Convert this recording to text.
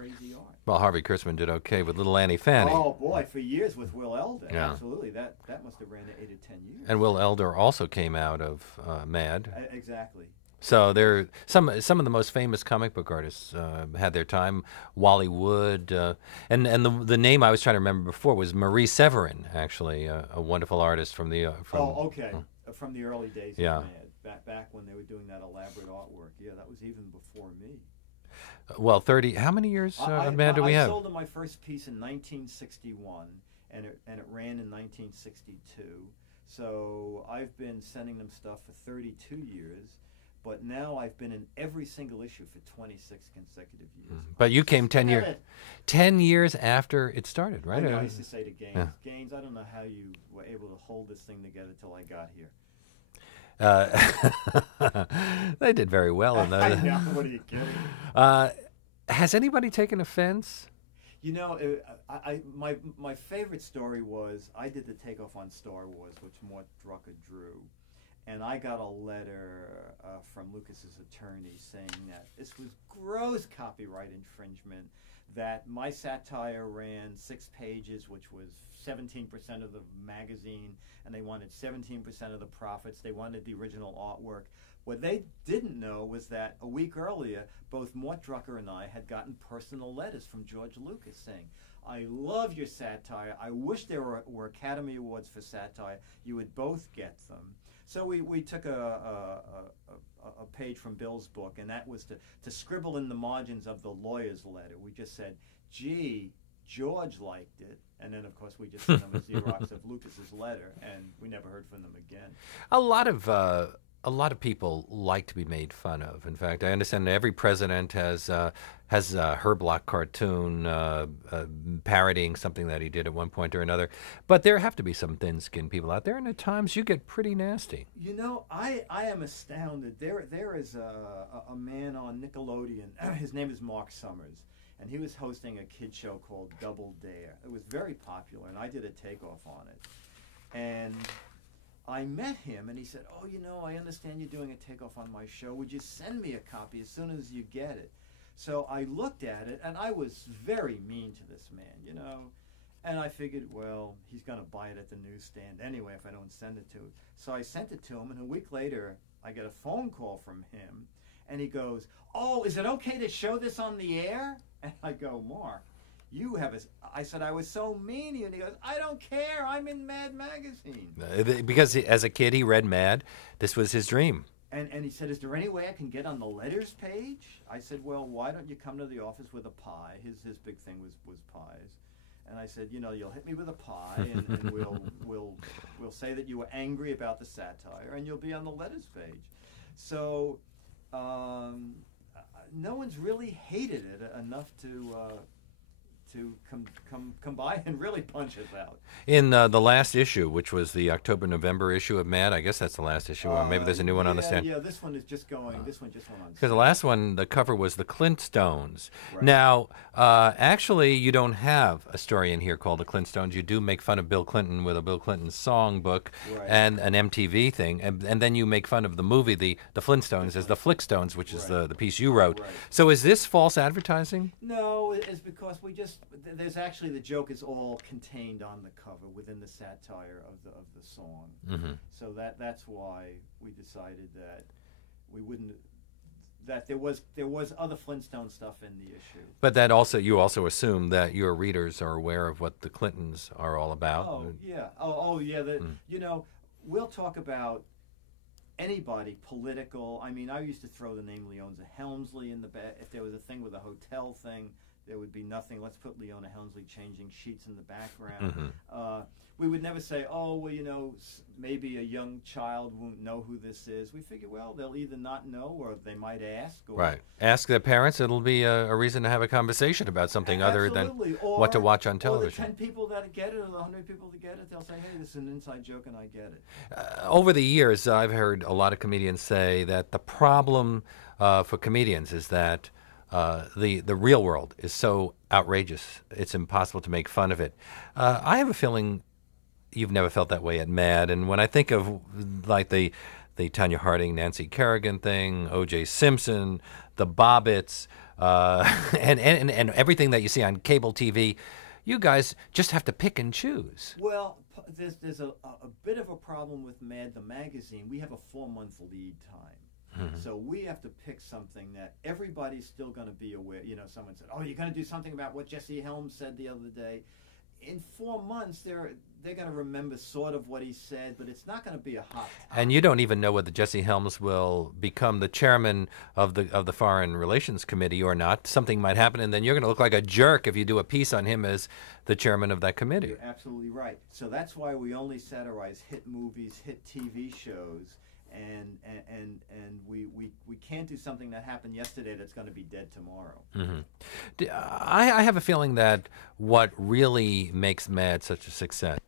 crazy art. Well, Harvey Kurtzman did okay with Little Annie Fanny. Oh boy, for years with Will Elder. Yeah. Absolutely, that must have ran to 8 or 10 years. And Will Elder also came out of Mad. Exactly. So there, some of the most famous comic book artists had their time. Wally Wood, and the name I was trying to remember before was Marie Severin, actually, a wonderful artist from the from the early days Yeah. of Mad, back when they were doing that elaborate artwork. Yeah, that was even before me. Well, 30. How many years of Mad do we have? I sold them my first piece in 1961, and it ran in 1962. So I've been sending them stuff for 32 years. But now I've been in every single issue for 26 consecutive years. But you came 10 years after it started, right? I used to say to Gaines, I don't know how you were able to hold this thing together till I got here. They did very well. I know, what are you kidding? Has anybody taken offense? You know, my favorite story was I did the takeoff on Star Wars, which Mort Drucker drew. And I got a letter from Lucas's attorney saying that this was gross copyright infringement, that my satire ran 6 pages, which was 17% of the magazine, and they wanted 17% of the profits. They wanted the original artwork. What they didn't know was that a week earlier, both Mort Drucker and I had gotten personal letters from George Lucas saying, I love your satire. I wish there were Academy Awards for satire. You would both get them. So we took a page from Bill's book, and that was to scribble in the margins of the lawyer's letter. We just said, gee, George liked it. And then, of course, we just sent them a Xerox of Lucas's letter, and we never heard from them again. A lot of people like to be made fun of. In fact, I understand that every president has a Herb Block cartoon parodying something that he did at one point or another. But there have to be some thin-skinned people out there, and at times you get pretty nasty. You know, I am astounded. There is a man on Nickelodeon. His name is Mark Summers, and he was hosting a kid show called Double Dare. It was very popular, and I did a takeoff on it. And I met him, and he said, oh, you know, I understand you're doing a takeoff on my show. Would you send me a copy as soon as you get it? So I looked at it, and I was very mean to this man, you know. And I figured, well, he's going to buy it at the newsstand anyway if I don't send it to him. So I sent it to him, and a week later, I get a phone call from him, and he goes, oh, is it okay to show this on the air? And I go, Mark, you have I said, I was so mean to you. And he goes, I don't care. I'm in Mad Magazine. Because as a kid, he read Mad. This was his dream. And he said, is there any way I can get on the letters page? I said, well, why don't you come to the office with a pie? His big thing was pies. And I said, you know, you'll hit me with a pie, and we'll say that you were angry about the satire, and you'll be on the letters page. So no one's really hated it enough to come by and really punch us out. In the last issue, which was the October-November issue of Mad, I guess that's the last issue, or maybe there's a new one on the stand. Yeah, this one is just going. This one just went on. Because the last one, the cover was the Clintstones. Right. Now, actually, you don't have a story in here called the Clintstones. You do make fun of Bill Clinton with a Bill Clinton songbook and an MTV thing, and then you make fun of the movie, the Flintstones, as the Flickstones, which is the piece you wrote. Right. So is this false advertising? No, it's because there's actually, the joke is all contained on the cover within the satire of the song. Mm-hmm. So that's why we decided that we wouldn't, that there was other Flintstone stuff in the issue. But you also assume that your readers are aware of what the Clintons are all about. Oh yeah. You know, we'll talk about anybody political. I mean, I used to throw the name Leonza Helmsley in the back. If there was a thing with a hotel thing, there would be nothing. Let's put Leona Helmsley changing sheets in the background. Mm-hmm. We would never say, oh, well, you know, maybe a young child won't know who this is. We figure, well, they'll either not know or they might ask. Or, right. Ask their parents. It'll be a reason to have a conversation about something other than what to watch on television. Or the 10 people that get it or the 100 people that get it, they'll say, hey, this is an inside joke and I get it. Over the years, I've heard a lot of comedians say that the problem for comedians is that the real world is so outrageous, it's impossible to make fun of it. I have a feeling you've never felt that way at Mad, and when I think of like the Tanya Harding, Nancy Kerrigan thing, O.J. Simpson, the Bobbits, and everything that you see on cable TV. You guys just have to pick and choose. Well, there's a bit of a problem with Mad the magazine. We have a 4-month lead time. So we have to pick something that everybody's still going to be aware. You know, someone said, "Oh, you're going to do something about what Jesse Helms said the other day." In 4 months, they're going to remember sort of what he said, but it's not going to be a hot topic. And you don't even know whether Jesse Helms will become the chairman of the Foreign Relations Committee or not. Something might happen, and then you're going to look like a jerk if you do a piece on him as the chairman of that committee. You're absolutely right. So that's why we only satirize hit movies, hit TV shows. And we can't do something that happened yesterday that's going to be dead tomorrow. I have a feeling that what really makes Mad such a success